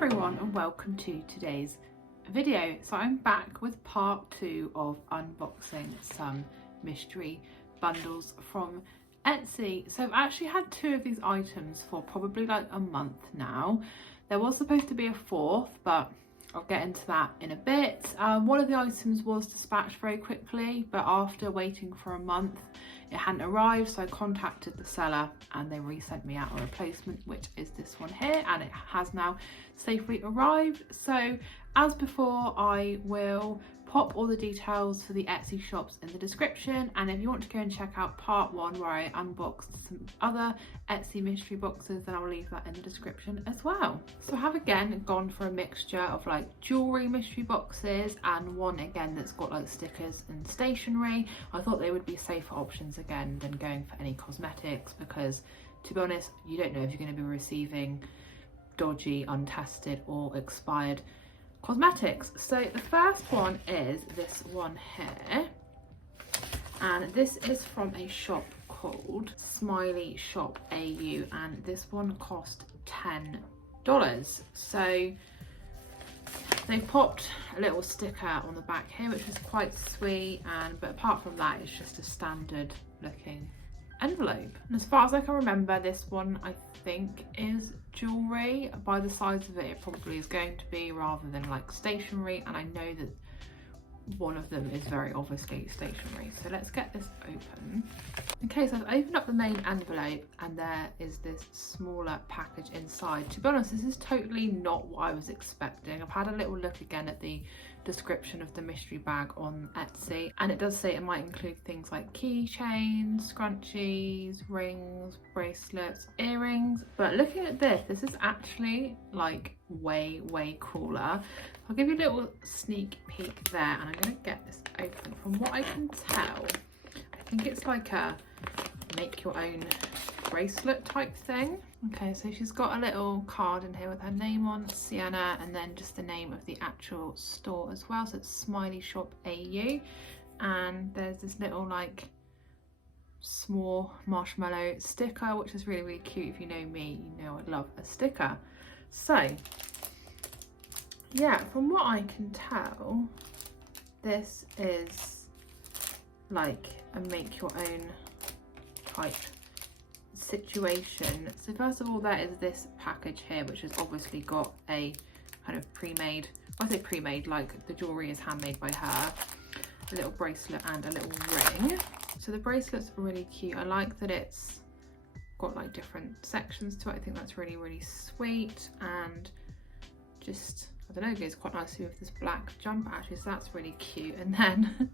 everyone and welcome to today's video. So I'm back with part 2 of unboxing some mystery bundles from Etsy. So I've actually had 2 of these items for probably like a month now. There was supposed to be a 4th, but I'll get into that in a bit. One of the items was dispatched very quickly, but after waiting for a month it hadn't arrived, so I contacted the seller and they resent me out a replacement, which is this one here, and it has now safely arrived. So as before, I will pop all the details for the Etsy shops in the description, and if you want to go and check out part 1 where I unboxed some other Etsy mystery boxes, then I'll leave that in the description as well. So I have again gone for a mixture of like jewellery mystery boxes and one again that's got like stickers and stationery. I thought they would be safer options again than going for any cosmetics, because to be honest, you don't know if you're going to be receiving dodgy, untested or expired cosmetics. So the first one is this one here, and this is from a shop called Smiley Shop AU, and this one cost $10. So they popped a little sticker on the back here, which is quite sweet, but apart from that it's just a standard looking envelope. And as far as I can remember, this one I think is jewellery. By the size of it, it probably is going to be, rather than like stationery, and I know that one of them is very obviously stationery. So let's get this open. Okay, so I've opened up the main envelope and there is this smaller package inside. To be honest, this is totally not what I was expecting. I've had a little look again at the description of the mystery bag on Etsy, and it does say it might include things like keychains, scrunchies, rings, bracelets, earrings, but looking at this is actually like way cooler. I'll give you a little sneak peek there, and I'm going to get this open. From what I can tell, I think it's like a make your own bracelet type thing. Okay, so she's got a little card in here with her name on, Sienna, and then just the name of the actual store as well. So it's Smiley Shop AU, and there's this little like small marshmallow sticker, which is really cute. If you know me, you know I love a sticker. So yeah, from what I can tell, this is like a make your own type situation. So first of all, there is this package here, which has obviously got a kind of pre-made, I say pre-made, like the jewellery is handmade by her, a little bracelet and a little ring. So the bracelet's really cute. I like that it's got like different sections to it. I think that's really sweet, and just, I don't know, it goes quite nicely with this black jumper actually, so that's really cute. And then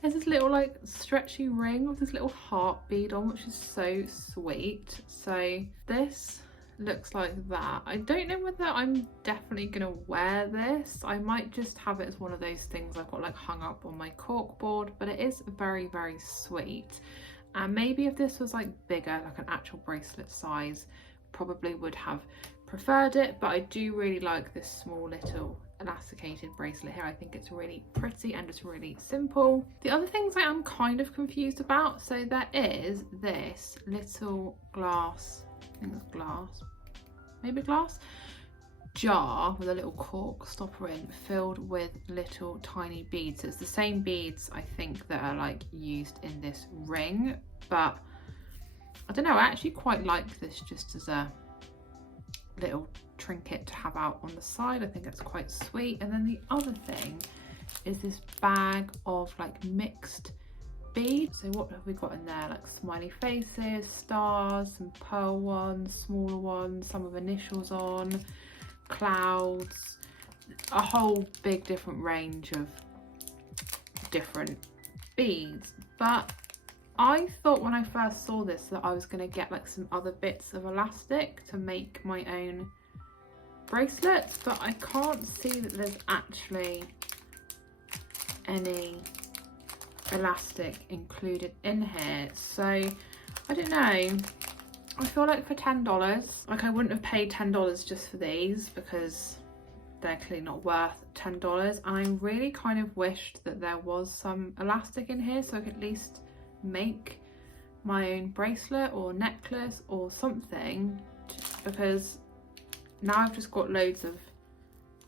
there's this little like stretchy ring with this little heart bead on, which is so sweet. So this looks like that. I don't know whether I'm definitely gonna wear this. I might just have it as one of those things I've got like hung up on my cork board, but it is very sweet. And maybe if this was like bigger, like an actual bracelet size, probably would have preferred it, but I do really like this small little elasticated bracelet here. I think it's really pretty and it's really simple. The other things I am kind of confused about, so there is this little glass, I think it's glass, maybe glass jar with a little cork stopper in, filled with little tiny beads. So it's the same beads I think that are like used in this ring, but I don't know, I actually quite like this just as a little trinket to have out on the side. I think it's quite sweet. And then the other thing is this bag of like mixed beads. So what have we got in there? Like smiley faces, stars, some pearl ones, smaller ones, some with initials on, clouds, a whole big different range of different beads. But I thought when I first saw this that I was going to get like some other bits of elastic to make my own bracelets, but I can't see that there's actually any elastic included in here. So I don't know, I feel like for $10, like I wouldn't have paid $10 just for these, because they're clearly not worth $10, and I really kind of wished that there was some elastic in here so I could at least make my own bracelet or necklace or something, because now I've just got loads of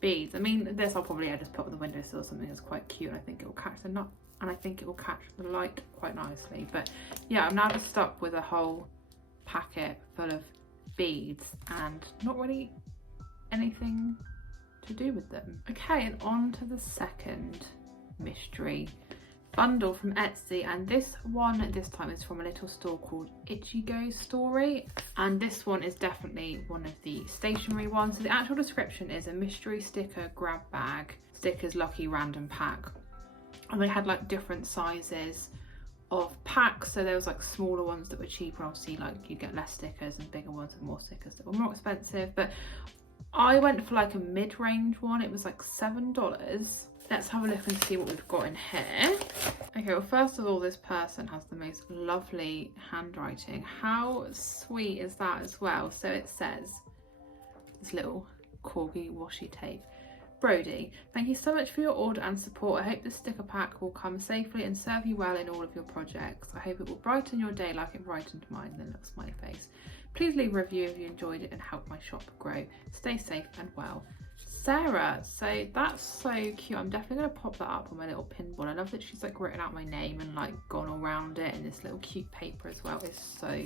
beads. I mean, this I'll probably just put on the windowsill or something that's quite cute, and I think it will catch the nut, and I think it will catch the light quite nicely. But yeah, I'm now just stuck with a whole packet full of beads and not really anything to do with them. Okay, and on to the second mystery bundle from Etsy, and this time is from a little store called Ichigo Story, and this one is definitely one of the stationery ones. So the actual description is a mystery sticker grab bag, stickers lucky random pack, and they had like different sizes of packs. So there was like smaller ones that were cheaper, obviously like you get less stickers, and bigger ones with more stickers that were more expensive. But I went for like a mid-range one. It was like $7. Let's have a look and see what we've got in here. Okay, well, first of all, this person has the most lovely handwriting. How sweet is that as well? So it says, this little corgi washi tape. Brodie, thank you so much for your order and support. I hope the sticker pack will come safely and serve you well in all of your projects. I hope it will brighten your day like it brightened mine. Then little smiley face. Please leave a review if you enjoyed it and help my shop grow. Stay safe and well. Sarah, so that's so cute. I'm definitely going to pop that up on my little pin board. I love that she's like written out my name and like gone around it, and this little cute paper as well is so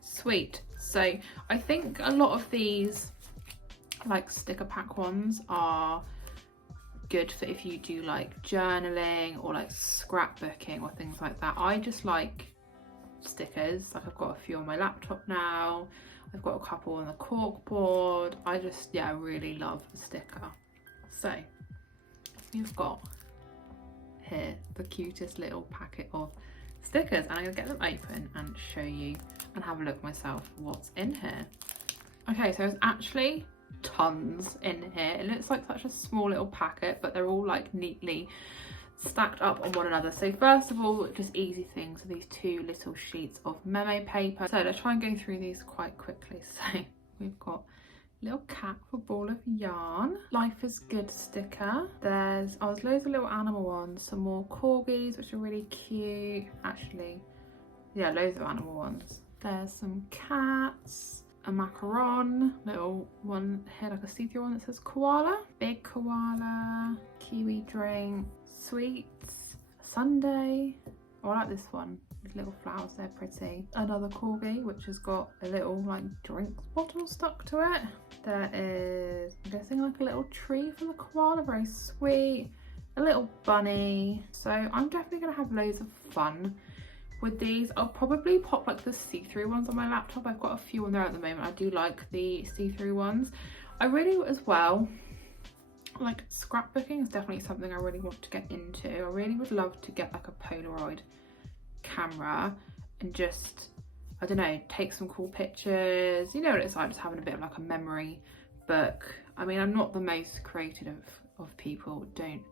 sweet. So I think a lot of these like sticker pack ones are good for if you do like journaling or like scrapbooking or things like that. I just like stickers. Like I've got a few on my laptop now. I've got a couple on the cork board. I just, yeah, really love the sticker. So we've got here the cutest little packet of stickers, and I'm gonna get them open and show you and have a look myself what's in here. Okay, so there's actually tons in here. It looks like such a small little packet, but they're all like neatly stacked up on one another. So first of all, just easy things, so these two little sheets of memo paper. So let's try and go through these quite quickly. So we've got little cat for ball of yarn, life is good sticker, there's loads of little animal ones, some more corgis which are really cute, actually, yeah, loads of animal ones. There's some cats, a macaron, little one here like a see-through one that says koala, big koala, kiwi drink, sweets, sundae. Oh, I like this one with little flowers, they're pretty. Another corgi which has got a little like drink bottle stuck to it. There is, I'm guessing, like a little tree for the koala, very sweet. A little bunny. So I'm definitely gonna have loads of fun with these. I'll probably pop like the see-through ones on my laptop. I've got a few on there at the moment. I do like the see-through ones. I really, as well, like scrapbooking is definitely something I really want to get into. I really would love to get like a Polaroid camera and just, I don't know, take some cool pictures. You know what it's like, just having a bit of like a memory book. I mean, I'm not the most creative of people, don't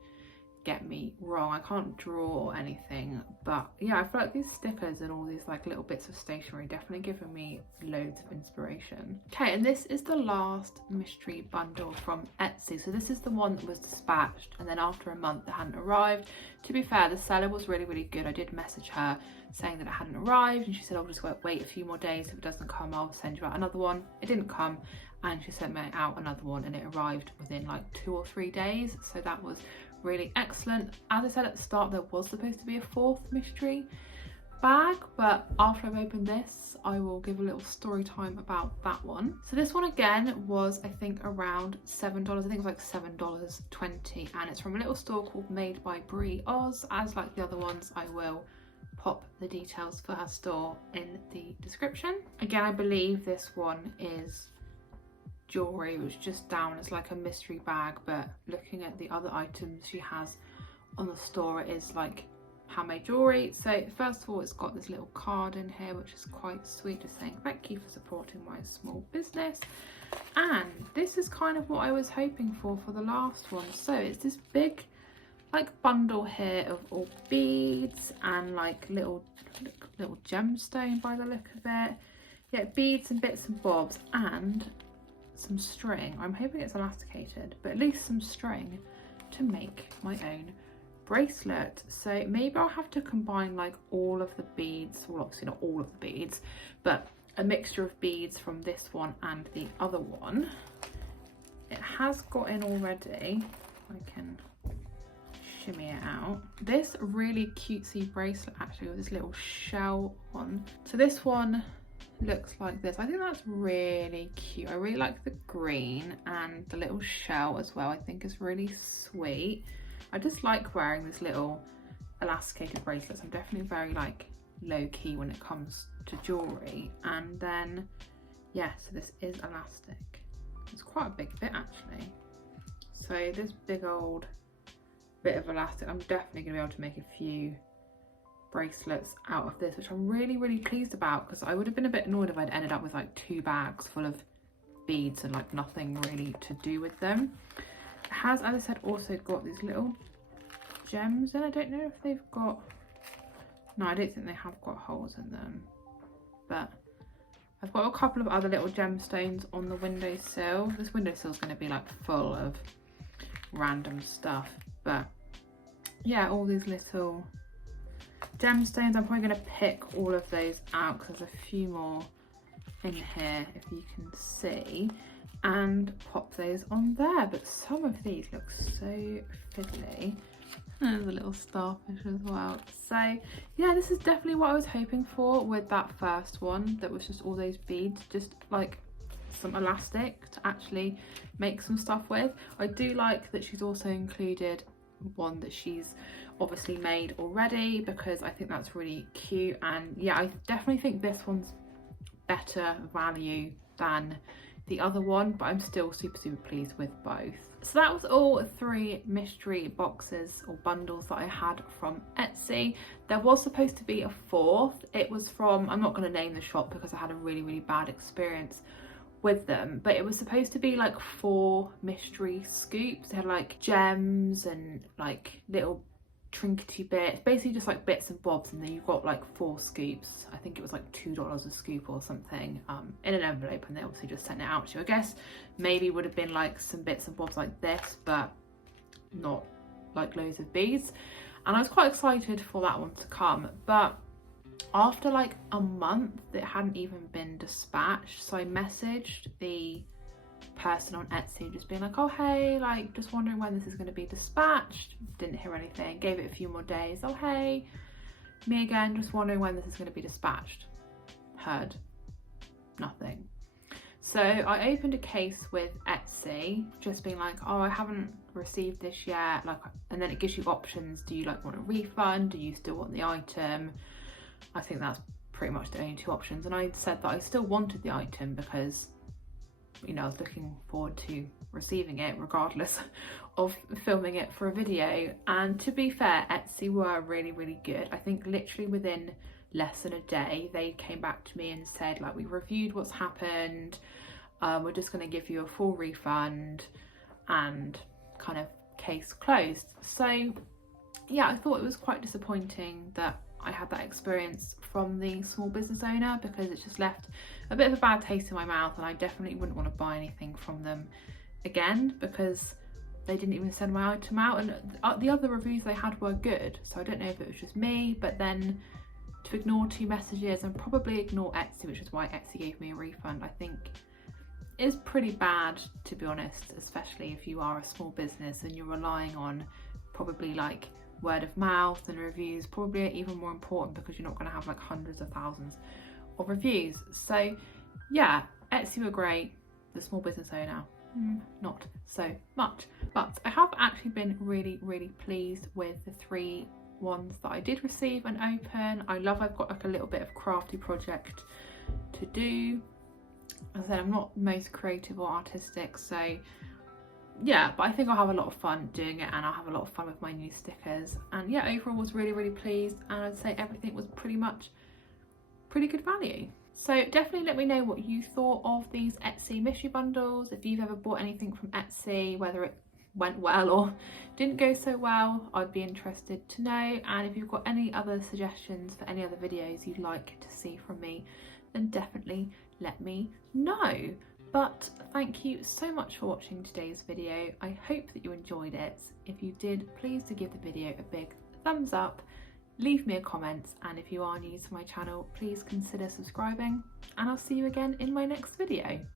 get me wrong, I can't draw or anything, but yeah, I feel like these stickers and all these like little bits of stationery definitely giving me loads of inspiration. Okay, and this is the last mystery bundle from Etsy. So this is the one that was dispatched, and then after a month it hadn't arrived. To be fair, the seller was really good. I did message her saying that it hadn't arrived, and she said, I'll just wait a few more days. If it doesn't come, I'll send you out another one. It didn't come, and she sent me out another one, and it arrived within like 2 or 3 days. So that was really excellent. As I said at the start, there was supposed to be a fourth mystery bag, but after I've opened this, I will give a little story time about that one. So this one again was, I think, around $7. I think it was like $7.20, and it's from a little store called Made by Brie Oz. As like the other ones, I will pop the details for her store in the description. Again, I believe this one is jewelry, which just down as like a mystery bag, but looking at the other items she has on the store, it is like handmade jewelry. So first of all, it's got this little card in here which is quite sweet, just saying thank you for supporting my small business. And this is kind of what I was hoping for the last one. So it's this big like bundle here of all beads and like little gemstone by the look of it. Yeah, beads and bits and bobs, and some string. I'm hoping it's elasticated, but at least some string to make my own bracelet. So maybe I'll have to combine like all of the beads, well obviously not all of the beads, but a mixture of beads from this one and the other one it has got in already. I can shimmy it out. This really cutesy bracelet actually with this little shell on. So this one looks like this. I think that's really cute. I really like the green, and the little shell as well I think is really sweet. I just like wearing this little elasticated bracelets. I'm definitely very like low-key when it comes to jewellery. And then yeah, so this is elastic. It's quite a big bit actually. So this big old bit of elastic, I'm definitely going to be able to make a few bracelets out of this, which I'm really pleased about, because I would have been a bit annoyed if I'd ended up with like 2 bags full of beads and like nothing really to do with them. It has, as I said, also got these little gems in. I don't know if they've got, no, I don't think they have got holes in them, but I've got a couple of other little gemstones on the windowsill. This windowsill is going to be like full of random stuff, but yeah, all these little gemstones. I'm probably going to pick all of those out because there's a few more in here, if you can see, and pop those on there. But some of these look so fiddly. There's a little starfish as well. So yeah, this is definitely what I was hoping for with that first one, that was just all those beads, just like some elastic to actually make some stuff with. I do like that she's also included one that she's obviously made already, because I think that's really cute. And yeah, I definitely think this one's better value than the other one, but I'm still super pleased with both. So that was all 3 mystery boxes or bundles that I had from Etsy. There was supposed to be a 4th. It was from, I'm not going to name the shop because I had a really bad experience with them, but it was supposed to be like 4 mystery scoops. They had like gems and like little trinkety bits, basically just like bits and bobs, and then you've got like 4 scoops. I think it was like $2 a scoop or something, in an envelope, and they obviously just sent it out to you. I guess maybe would have been like some bits and bobs like this, but not like loads of beads. And I was quite excited for that one to come, but after like a month it hadn't even been dispatched. So I messaged the person on Etsy just being like, oh hey, like just wondering when this is going to be dispatched. Didn't hear anything. Gave it a few more days. Oh hey, me again, just wondering when this is going to be dispatched. Heard nothing. So I opened a case with Etsy, just being like, oh, I haven't received this yet, like, and then it gives you options. Do you like want a refund? Do you still want the item? I think that's pretty much the only 2 options. And I said that I still wanted the item because, you know, I was looking forward to receiving it regardless of filming it for a video. And to be fair, Etsy were really good. I think literally within less than a day they came back to me and said like, we reviewed what's happened, we're just going to give you a full refund, and kind of case closed. So yeah, I thought it was quite disappointing that I had that experience from the small business owner, because it's just left a bit of a bad taste in my mouth, and I definitely wouldn't want to buy anything from them again, because they didn't even send my item out. And the other reviews they had were good, so I don't know if it was just me, but then to ignore 2 messages and probably ignore Etsy, which is why Etsy gave me a refund, I think is pretty bad, to be honest, especially if you are a small business and you're relying on probably like word of mouth, and reviews probably are even more important because you're not going to have like hundreds of thousands of reviews. So yeah, Etsy were great, the small business owner not so much. But I have actually been really pleased with the 3 ones that I did receive and open. I love I've got like a little bit of crafty project to do. As I said, I'm not most creative or artistic, so yeah, but I think I'll have a lot of fun doing it, and I'll have a lot of fun with my new stickers. And yeah, overall was really pleased, and I'd say everything was pretty good value. So definitely let me know what you thought of these Etsy mystery bundles, if you've ever bought anything from Etsy, whether it went well or didn't go so well. I'd be interested to know. And if you've got any other suggestions for any other videos you'd like to see from me, then definitely let me know. But thank you so much for watching today's video. I hope that you enjoyed it. If you did, please do give the video a big thumbs up, leave me a comment, and if you are new to my channel, please consider subscribing, and I'll see you again in my next video.